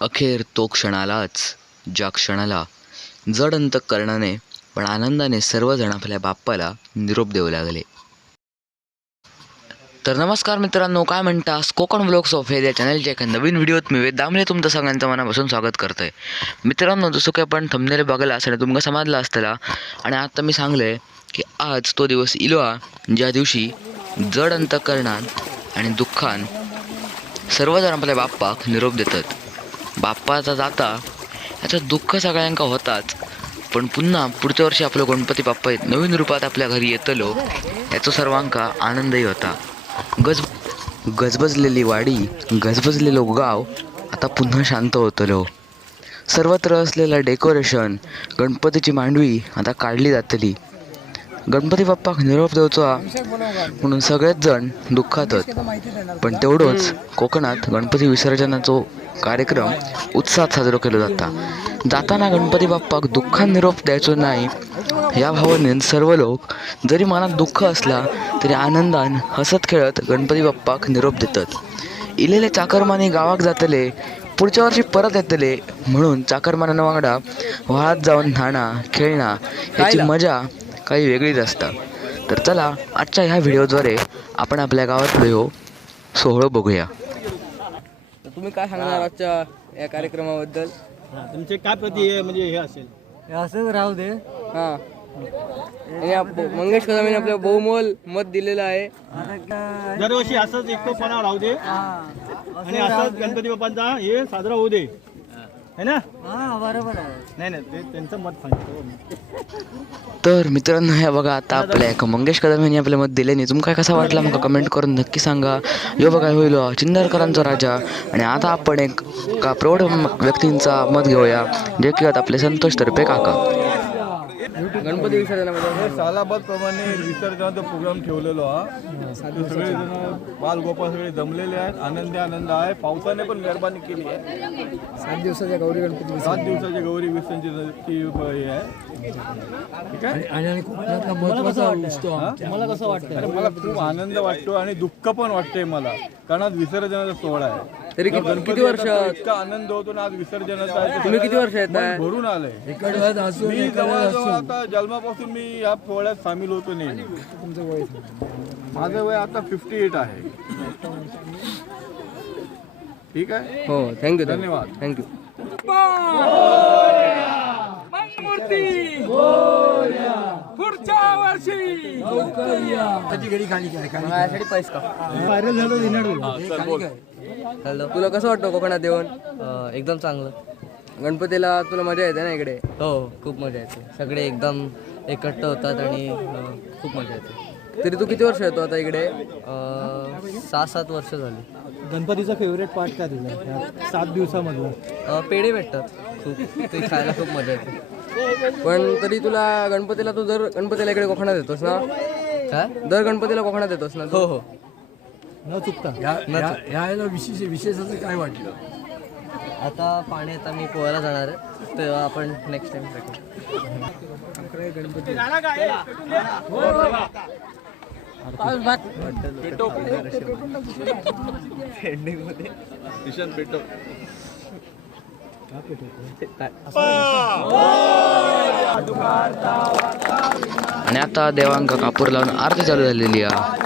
अखेर तो क्षण आलाच ज्या क्षणाला जड अंतकरणाने पण आनंदाने सर्वजण आपल्या बाप्पाला निरोप देऊ लागले. तर नमस्कार मित्रांनो काय म्हणतास कोकण ब्लॉग्स ऑफ हे या चॅनलच्या एका नवीन व्हिडिओत मी वेद दामले तुमचं सगळ्यांचं मनापासून स्वागत करतो आहे मित्रांनो जसं की आपण थंबनेल बघायला असं तुमका समजला असताना आणि आता मी सांगले की आज तो दिवस इलो ज्या दिवशी जड अंतकरणात आणि दुःखान सर्वजण आपल्या बाप्पाक निरोप देतात. बाप्पाचा जाता याचं दुःख सगळ्यांका होताच. पण पुन्हा पुढच्या वर्षी आपलं गणपती बाप्पा नवीन रूपात आपल्या घरी येतलो याचा सर्वांका आनंदही होता. गज गजबजलेली वाडी गजबजलेलो गाव आता पुन्हा शांत होतलो. सर्वत्र असलेलं डेकोरेशन गणपतीची मांडवी आता काढली जातली. गणपती बाप्पाक निरोप देवचा म्हणून सगळेच जण दुःखातच पण तेवढंच कोकणात गणपती विसर्जनाचो कार्यक्रम उत्साहात साजरा केला जाता. जाताना गणपती बाप्पाक दुःखात निरोप द्यायचो नाही. या भावनेन सर्व लोक जरी मनात दुःख असला तरी आनंदान हसत खेळत गणपती बाप्पाक निरोप देतात. इलेले चाकरमानी गावाक जातले पुढच्या वर्षी परत येतले म्हणून चाकरमानांना वांगडा व्हाळात जाऊन न्हाणा खेळणा याची मजा काही वेगळीच असता. तर चला आजच्या ह्या व्हिडिओद्वारे आपण आपल्या गावातलो ह्यो सोहळं बघूया. तुम्ही काय सांगणार आजच्या या कार्यक्रमाबद्दल? तुमचे काय प्रति हे म्हणजे हे असेल. असंच राहू दे. हा. आणि आप- मंगेश कदम यांनी आपल्या बहुमोल मत दिलेलं आहे. आता काय दरवर्षी असंच एकटोपणा राहू दे. आणि असंच गणपती बाप्पांचा हे साजरा होऊ दे. है ना? हा बरोबर आहे. नाही नाही ते त्यांचं मत सांगतो. तर मित्रांनो हे बघा आता आपल्या एका मंगेश कदम यांनी आपलं मत दिले नाही तुमका कसा वाटला मग कमेंट करून नक्की सांगा. यो बघा होईल चिंदरकरांचा राजा. आणि आता आपण एक का प्रौढ व्यक्तींचा मत घेऊया. जे की आपले संतोष तरपे काका. गणपती विसर्जनामध्ये सालाबाद प्रमाणे विसर्जनाचा प्रोग्राम ठेवलेलो हा. ते सगळे जण बाल गोपाळ सगळे जमलेले आहेत आनंदी आनंद आहे. पावसाने पण मेहरबानी केली आहे. सात दिवसाच्या गौरी गणपती सात दिवसाची गौरी विसर्जनाची हे आहे. ठीक आहे? आणि कोकणातला महत्त्वाचा उत्सव मला कसं वाटतं मला खूप आनंद वाटतो आणि दुःख पण वाटतंय मला. कारण आज विसर्जनाचा सोहळा आहे. तरी किती वर्ष इतका आनंद होतो ना आज विसर्जनाचा. आहे. तुम्ही किती वर्ष येत आहे भरून आलंय इकडं मी जवळजवळ आता जन्मापासून मी या सोहळ्यात सामील होतो वय माझं वय आता फिफ्टी एट आहे. ठीक आहे? हो थँक्यू धन्यवाद. थँक्यू त्याची घडी खाली काय खाली? माझ्यासाठी पैसे का? व्हायरल झालं हॅलो. तुला कसं वाटतं कोकणात येऊन? एकदम चांगलं. गणपतीला तुला मजा येते ना इकडे? हो खूप मजा येते. सगळे एकदम एकत्र होतात आणि अ, खूप मजा येते. तरी तू किती वर्ष येतो आता इकडे? सहा सात वर्ष झाली. गणपतीचा फेवरेट पार्ट काय तुझा? सात दिवसामधला. अ, पेढे भेटतात. खूप. ते खायला खूप मजा येते. पण तरी तुला गणपतीला तू जर गणपतीला इकडे कोकणात येतोस ना? काय दर गणपतीला कोकणात येतोस ना तू? हो हो. न चुकता. यायला विशेष विशेष असं काय वाटलं? आता पाणी आता मी पोहायला जाणार आहे. तेव्हा आपण नेक्स्ट टाइम भेटू. आणि आता देवांका कापूर लावून आरती चालू झालेली आहे.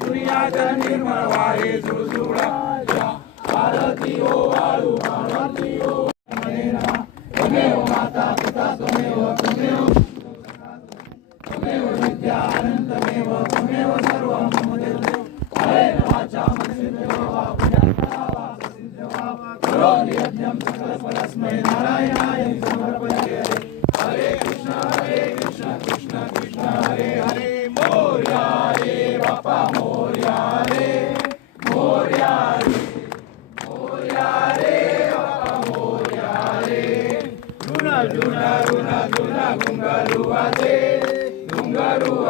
दुनियाच निर्मळ वाहे जुळजुळाच्या भारती ओ वाळू भारती ओ त्वमेव माता पिता त्वमेव त्वमेव त्वमेव विद्या अनंतमेव त्वमेव सर्व मम देव हरे वाचा मनसिद्धवा पुण्यावा सिद्धवा करोमि यज्ञं सकलफलस्मै नारायणाय समर्पयामि हरे कृष्ण हरे कृष्ण कृष्ण कृष्ण हरे हरे मोर्या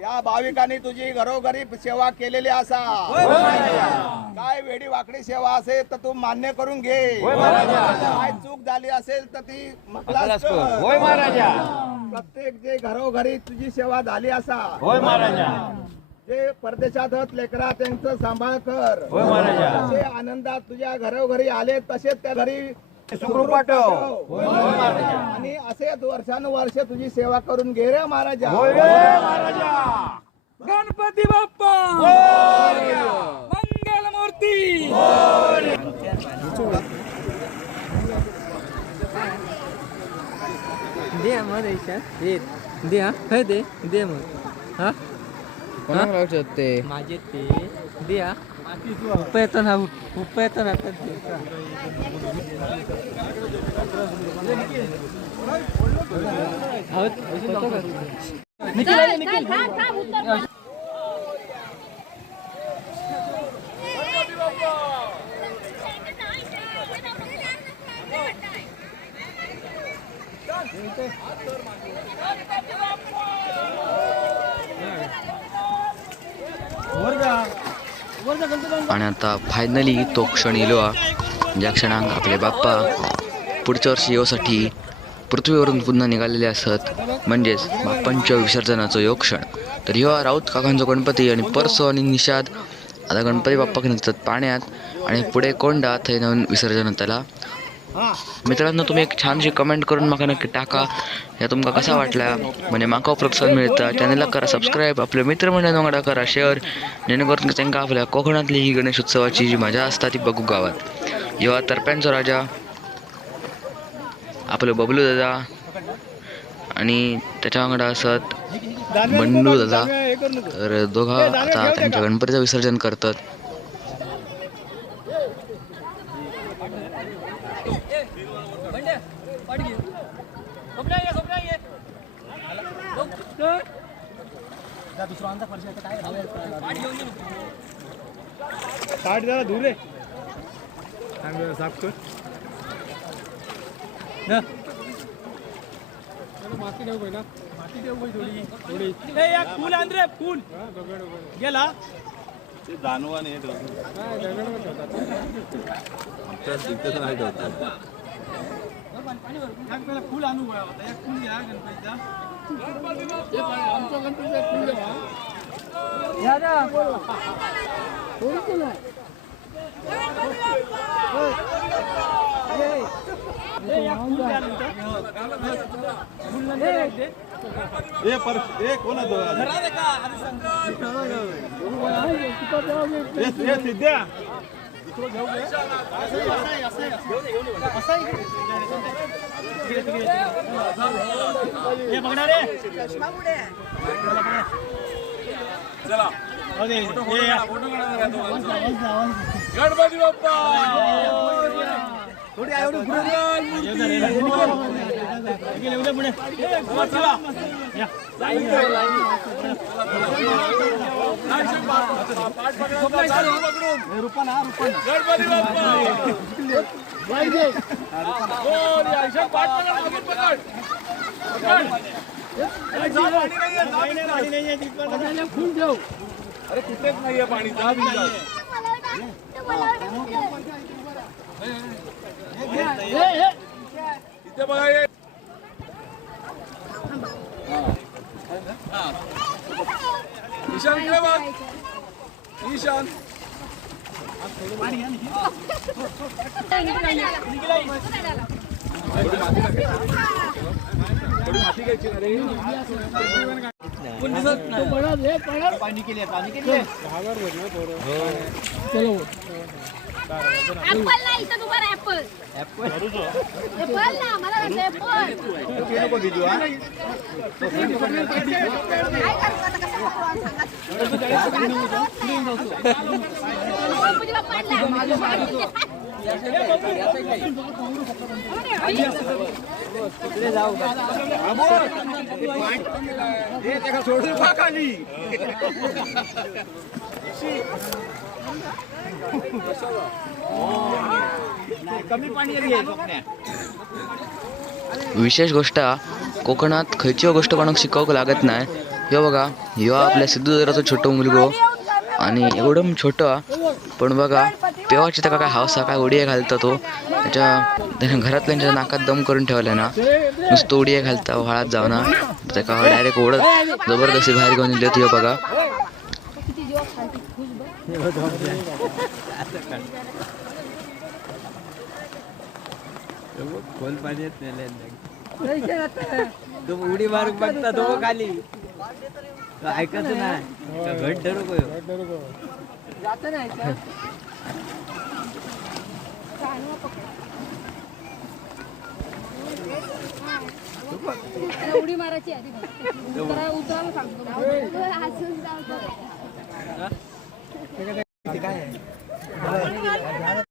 या भाविकांनी तुझी घरोघरी सेवा केलेली असा. काय वेडी वाकडी सेवा असेल तर तू मान्य करून घे. काय चूक झाली असेल तर ती कर. प्रत्येक जे घरोघरी तुझी सेवा झाली असा. जे परदेशात आहेत लेकरा त्यांचं सांभाळ कर. जसे आनंदात तुझ्या घरोघरी आले तसेच त्या घरी सुखरूप आणि असेच वर्षानुवर्ष तुझी सेवा करून घे रे महाराजा. गणपती बाप्पा. मंगल मूर्ती दे मग हे दे. हा? काय दे. दे मग. हा? कोणाला लावू ते माझे ते. दे हा? उपाय येतो ना उपाय येतो ना तर दे. आणि आता फायनली तो क्षण येलो हा. ज्या क्षणांक आपले बाप्पा पुढच्या वर्षी योसाठी पृथ्वीवरून पुन्हा निघालेले असत म्हणजेच बाप्पांच्या विसर्जनाचो यो क्षण. तर ह्यो राऊत काकांचो गणपती आणि परसो आणि निषाद. आता गणपती बाप्पाक निघतात पाण्यात आणि पुढे कोंडा थंय नवीन विसर्जन त्याला मित्रांनो तुम्ही एक छानशी कमेंट करून म्हाका नक्की टाका. या तुमका कसा वाटला? म्हणजे म्हाका प्रोत्साहन मिळता. चॅनलला करा सबस्क्राईब आपल्या मित्रमंडळी वांगडा करा शेअर जेणेकरून त्यांना आपल्या कोकणातली ही गणेश उत्सवाची जी मजा असता ती बघू गावात. युवा तरप्यांचो राजा. आपलं बबलू दादा. आणि त्याच्या वांगडा असत बंडू दादा. तर दोघा आता त्यांच्या गणपतीचं विसर्जन करतात. ताट जरा दूर रे. साफ कर. ना. माती ठेव पहिला माती ठेव थोडी. थोडी. फूल आण रे फूल. गेला. जानवा नाही एक पहिला फूल आणू गोळा होता एक फूल घ्या गणपतीचा. ए पर ए कोण ए सिद्ध्या हे चला. गणपती बाप्पा! गणपती बाप्पा! पाठ पकड पाणी नाही, पाणी नाहीये, तिथपर्यंत. अरे कुठेच नाहीये पाणी दहा मिनिटात इथे बघा हे. ईशान इकडे बघ ईशान थोडी माती घ्यायची ना रे ऍपल नाही इथं तुम्हाला ऍपल ऍपल ना मला म्हणलं ऍपल काय करतो आता? कसं पकडू आणि विशेष गोष्ट कोकणात खयची गोष्ट कोणाक शिकोवंक लागत नाही. ह्यो बघा ह्यो आपल्या सिद्धुदुर्गाचो छोटो मुलगो. आणि एवढं छोटं पण बघा पेवाची त्याका काय हावसा काय उडिया घालता तो. त्याच्या त्याने घरातल्यांच्या नाकात दम करून ठेवला ना नुसतं उडिया घालता व्हाळात जाऊ ना. त्याका डायरेक्ट ओढत जबरदस्ती बाहेर घेऊन दिली होती बघा. उडी मारून बघता तो खाली. तो ऐकत नाही. घट धरू गयो उडी मारायची आधी. उतरा उतरायला सांगतो. दे.